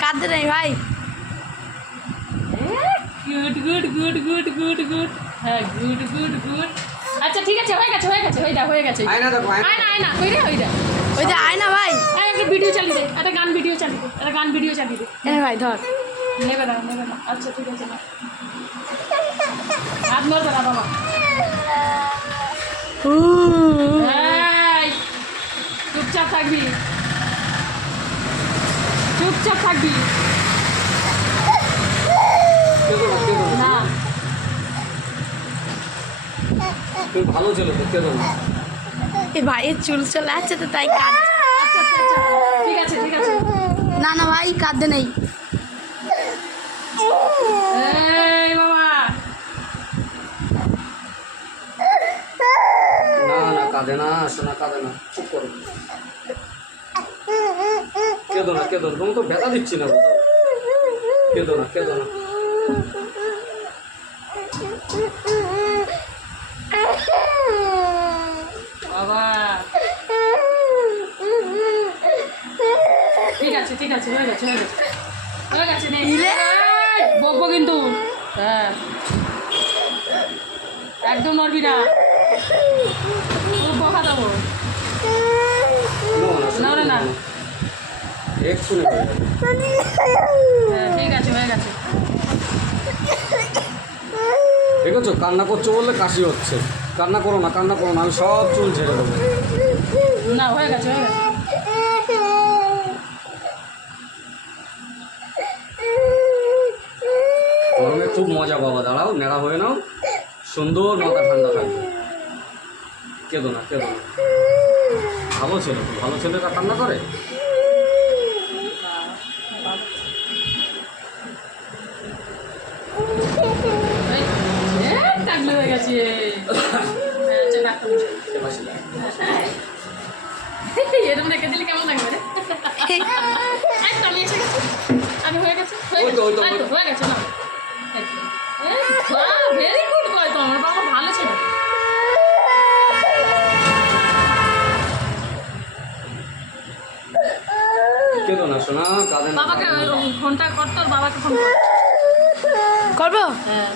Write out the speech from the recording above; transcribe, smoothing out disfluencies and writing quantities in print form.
কাঁদতে নেই ভাই। Good good good good good good হ্যাঁ গুড গুড গুড। আচ্ছা ঠিক আছে, হয়ে গেছে হয়ে গেছে। আয়না দেখো, আয়না ওই রে ওই যে আয় না ভাই। একটা ভিডিও চালিয়ে দে, একটা গান ভিডিও চালিয়ে দে। ভাই ধর। নেবে না আচ্ছা ঠিক আছে না, হাত নড়বে না বাবা। এই, চুপচাপ থাকবি না। তুই ভালো ছিল তো, কেন না? এ ভাইয়ের চুল চলে আছে তো তাই কাঁদ। আচ্ছা ঠিক আছে না না ভাই কাঁদতে নেই। এই বাবা না কাঁদে না, সোনা কাঁদে না, চুপ করো। কেঁদো না তুমি তো ব্যথা দিচ্ছি না কোথাও। কেঁদো না বাবা। ঠিক আছে হয়ে গেছে বকবো কিন্তু। হ্যাঁ একদম নড়বি না, খুব বকা দেবো। না এক্ষুনি হয়ে যাবে। হ্যাঁ ঠিক আছে হয়ে গেছে। দেখেছো কান্না করছো বললে কাশি হচ্ছে। কান্না করো না আমি সব চুল ঝেড়ে দেবো। না হয়ে গেছে গরমে খুব মজা বাবা, দাঁড়াও নেড়া হয়ে নাও, সুন্দর মাথা ঠান্ডা থাকবে। কেঁদো না ভালো ছেলেরা কান্না করে। টাকলে হয়ে গেছে। এরকম রেখে দিলে কেমন লাগবে রে? আমি এসে গেছি, আমি হয়ে গেছে না। ভেরি গুড বয়, তো আমার বাবা ভালো ছিল। কেঁদো না সোনা, কাঁদে না। বাবাকে ফোনটা কর, তোর বাবাকে ফোন করবো। হ্যাঁ